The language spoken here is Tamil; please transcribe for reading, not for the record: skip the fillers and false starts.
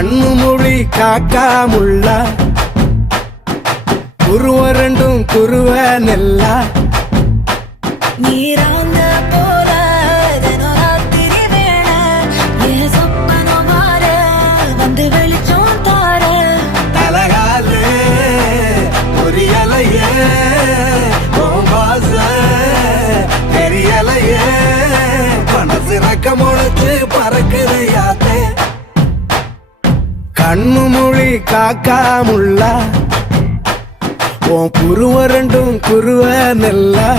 கண்ணு மொழி காக்கா முள்ளா குருவ ரெண்டும் குருவ நெல்லா நீராங்க போல தினராத்திரி வேண என் சொப்பனம் மாற வந்து வெளிச்சம் தார தலகாலே புரியலையே பாச தெரியலையே மனசு ரக்க முளைச்சு பறக்குது யாத்தே கண்ணு மொழி காக்கா முள்ளா உன் குருவ ரெண்டும் குருவ நெல்லா